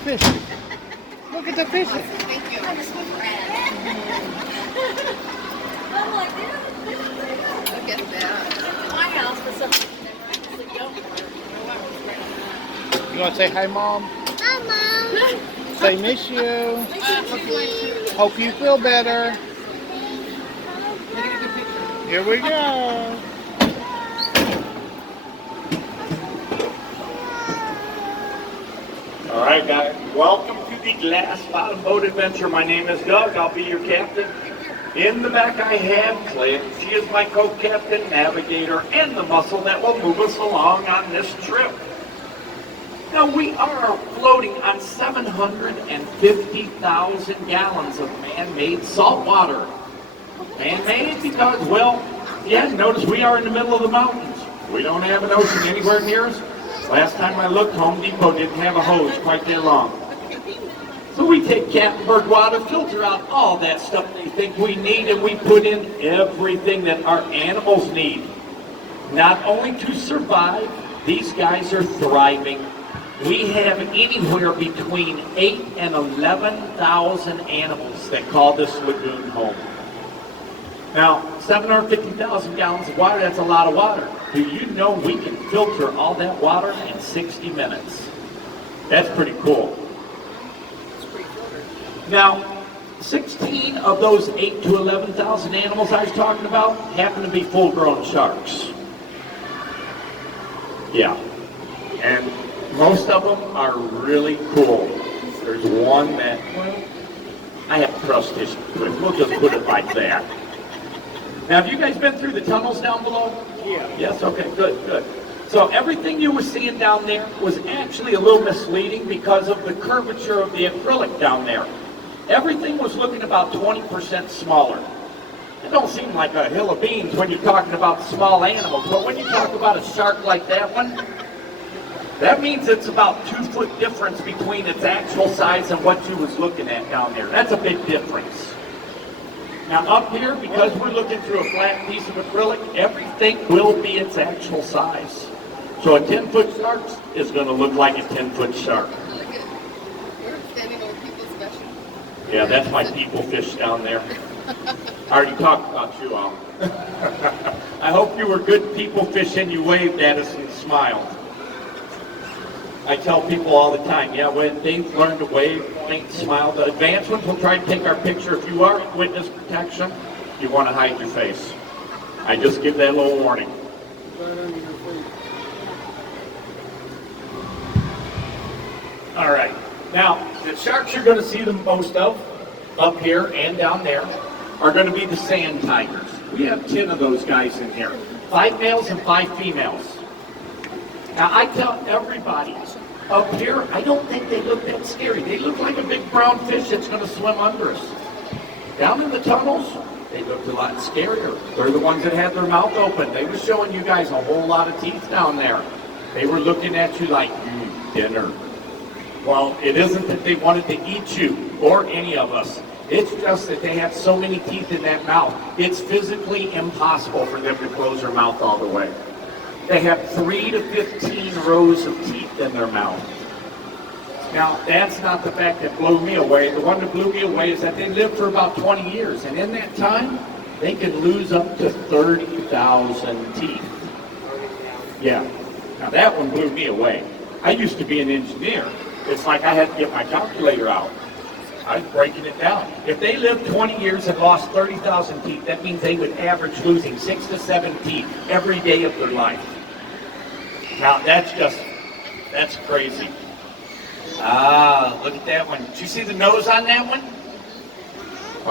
fishing. Look at the fishing. Thank you. I'm a swim rat. I'm like, look at that. My house for some reason they actually don't work. You want to say hi, Mom? Hi, Mom. Say miss you. Hope you feel better. Here we go. All right, guys. Welcome to the Glass Bottom Boat Adventure. My name is Doug. I'll be your captain. In the back, I have Clay. She is my co-captain, navigator, and the muscle that will move us along on this trip. Now, we are floating on 750,000 gallons of man-made salt water. Man-made because, well, yeah, notice we are in the middle of the mountains. We don't have an ocean anywhere near us. Last time I looked, Home Depot didn't have a hose quite that long. So we take Gatlinburg water, filter out all that stuff they think we need, and we put in everything that our animals need. Not only to survive, these guys are thriving. We have anywhere between 8,000 and 11,000 animals that call this lagoon home. Now, 750,000 gallons of water, that's a lot of water. Do you know we can filter all that water in 60 minutes? That's pretty cool. Now, 16 of those 8,000 to 11,000 animals I was talking about happen to be full-grown sharks. Yeah, and most of them are really cool. There's one that, well, I have trust issues with. We'll just put it like that. Now, have you guys been through the tunnels down below? Yeah. Yes, okay, good, good. So everything you were seeing down there was actually a little misleading because of the curvature of the acrylic down there. Everything was looking about 20% smaller. It don't seem like a hill of beans when you're talking about small animals, but when you talk about a shark like that one, that means it's about 2 foot difference between its actual size and what you was looking at down there. That's a big difference. Now up here, because we're looking through a flat piece of acrylic, everything will be its actual size. So a 10-foot shark is going to look like a 10-foot shark. We're standing on people's special. Yeah, that's my people fish down there. I already talked about you all. I hope you were good people fishing. You waved at us and smiled. I tell people all the time, yeah, when they learn to wave, point, smile, the advanced ones will try to take our picture. If you are in witness protection, you want to hide your face. I just give that little warning. All right. Now, the sharks you're going to see the most of, up here and down there, are going to be the sand tigers. We have 10 of those guys in here. 5 males and 5 females. Now, I tell everybody, up here, I don't think they look that scary. They look like a big brown fish that's going to swim under us. Down in the tunnels, they looked a lot scarier. They're the ones that had their mouth open. They were showing you guys a whole lot of teeth down there. They were looking at you like, dinner. Well, it isn't that they wanted to eat you or any of us. It's just that they have so many teeth in that mouth. It's physically impossible for them to close their mouth all the way. They have 3 to 15 rows of teeth in their mouth. Now, that's not the fact that blew me away. The one that blew me away is that they live for about 20 years. And in that time, they can lose up to 30,000 teeth. Yeah. Now, that one blew me away. I used to be an engineer. It's like I had to get my calculator out. I was breaking it down. If they lived 20 years and lost 30,000 teeth, that means they would average losing 6 to 7 teeth every day of their life. Now, that's crazy. Ah, look at that one. Did you see the nose on that one?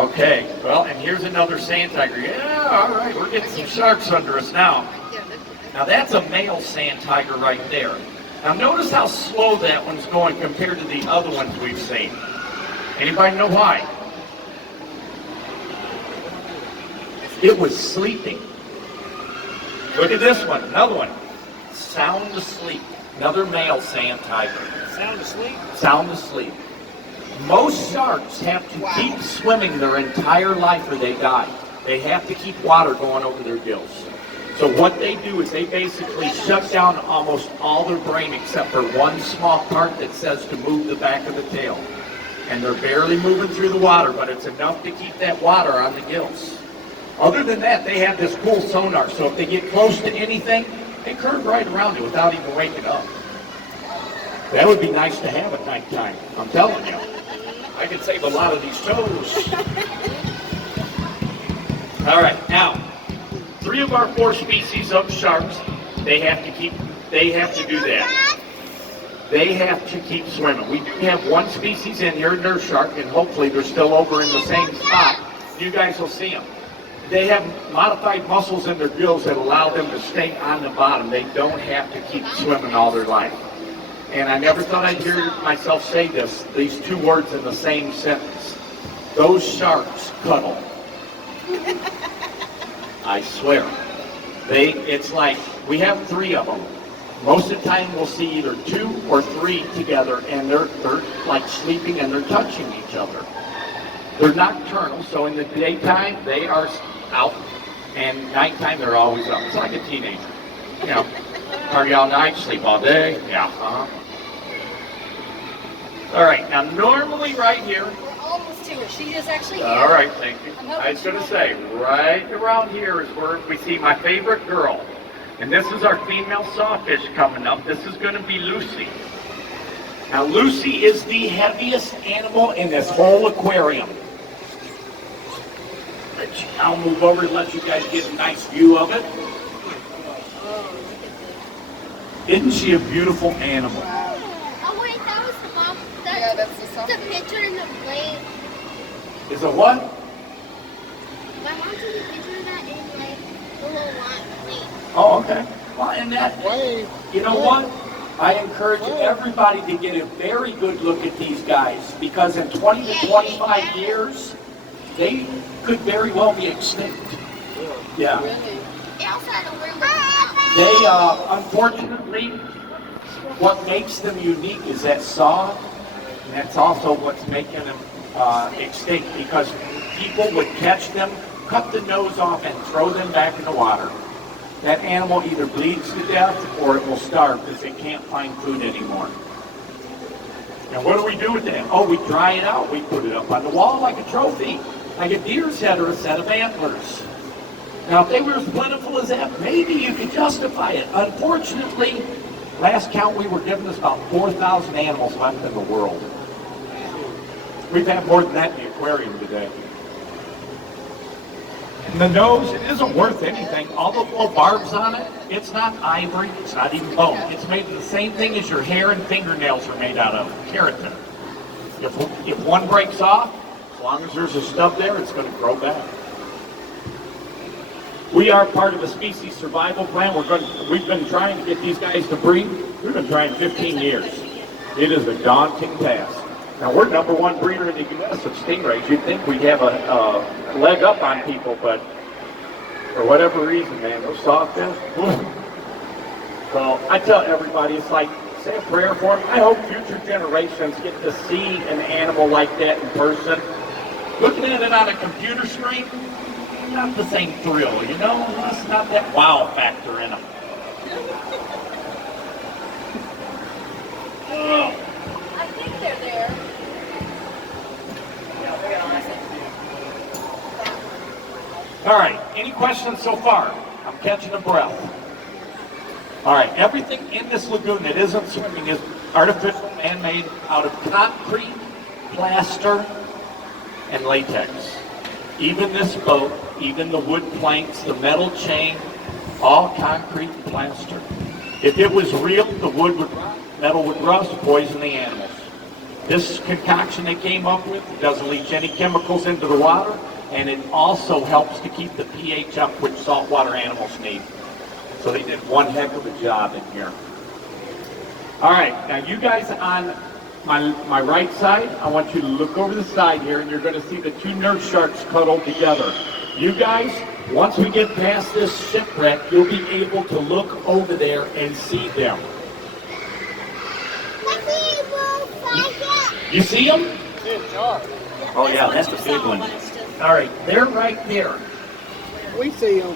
Okay, well, and here's another sand tiger. Yeah, all right, we're getting some sharks under us now. Now, that's a male sand tiger right there. Now, notice how slow that one's going compared to the other ones we've seen. Anybody know why? It was sleeping. Look at this one, another one. Sound asleep. Another male sand tiger. Sound asleep? Sound asleep. Most sharks have to keep swimming their entire life or they die. They have to keep water going over their gills. So what they do is they basically shut down almost all their brain except for one small part that says to move the back of the tail. And they're barely moving through the water, but it's enough to keep that water on the gills. Other than that, they have this cool sonar, so if they get close to anything, they curve right around it without even waking up. That would be nice to have at nighttime, I'm telling you. I could save a lot of these toes. All right, now, 3 of our 4 species of sharks, they have to do that. They have to keep swimming. We do have 1 species in here, nurse shark, and hopefully they're still over in the same spot. You guys will see them. They have modified muscles in their gills that allow them to stay on the bottom. They don't have to keep swimming all their life. And I never thought I'd hear myself say these 2 words in the same sentence. Those sharks cuddle. I swear. It's like, we have 3 of them. Most of the time we'll see either 2 or 3 together, and they're like sleeping and they're touching each other. They're nocturnal, so in the daytime they are out, and nighttime they're always up. It's like a teenager. You know, party all night, sleep all day. Yeah, All right, now normally right here. We're almost to it. She is actually here. All right, thank you. I was going to say, right around here is where we see my favorite girl. And this is our female sawfish coming up. This is going to be Lucy. Now, Lucy is the heaviest animal in this whole aquarium. I'll move over and let you guys get a nice view of it. Isn't she a beautiful animal? Oh wait, that was the mom. Yeah, that's the sawfish. The picture in the plate. Is it what? My mom took a picture of that in like the little plate. Oh, okay. Well, and that, you know what? I encourage everybody to get a very good look at these guys, because in 20 to 25 years, they could very well be extinct. Yeah. They also had a room. They, unfortunately, what makes them unique is that saw, and that's also what's making them extinct, because people would catch them, cut the nose off, and throw them back in the water. That animal either bleeds to death or it will starve because it can't find food anymore. And what do we do with that? Oh, we dry it out. We put it up on the wall like a trophy, like a deer's head or a set of antlers. Now, if they were as plentiful as that, maybe you could justify it. Unfortunately, last count we were given us about 4,000 animals left in the world. We've had more than that in the aquarium today. And the nose, it isn't worth anything. All the little barbs on it, it's not ivory, it's not even bone. It's made of the same thing as your hair and fingernails are made out of, keratin. If one breaks off, as long as there's a stub there, it's going to grow back. We are part of a species survival plan. We've been trying to get these guys to breed. We've been trying 15 years. It is a daunting task. Now, we're #1 breeder in the U.S. of stingrays. You'd think we'd have a leg up on people, but for whatever reason, man, those sawfish. So I tell everybody, it's like, say a prayer for them. I hope future generations get to see an animal like that in person. Looking at it on a computer screen, not the same thrill, you know? It's not that wow factor in them. I think they're there. All right, any questions so far? I'm catching a breath. All right, everything in this lagoon that isn't swimming is artificial, man-made, out of concrete, plaster, and latex. Even this boat, even the wood planks, the metal chain, all concrete and plaster. If it was real, the wood would rot, metal would rust, poison the animals. This concoction they came up with doesn't leach any chemicals into the water, and it also helps to keep the pH up, which saltwater animals need. So they did one heck of a job in here. All right, now you guys on my right side, I want you to look over the side here, and you're going to see the 2 nurse sharks cuddled together. You guys, once we get past this shipwreck, you'll be able to look over there and see them. You see them? Oh yeah, that's a big one. All right, they're right there. We see them.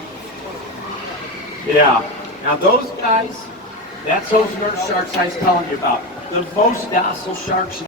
Yeah. Now those guys, that's those nurse sharks I was telling you about. The most docile sharks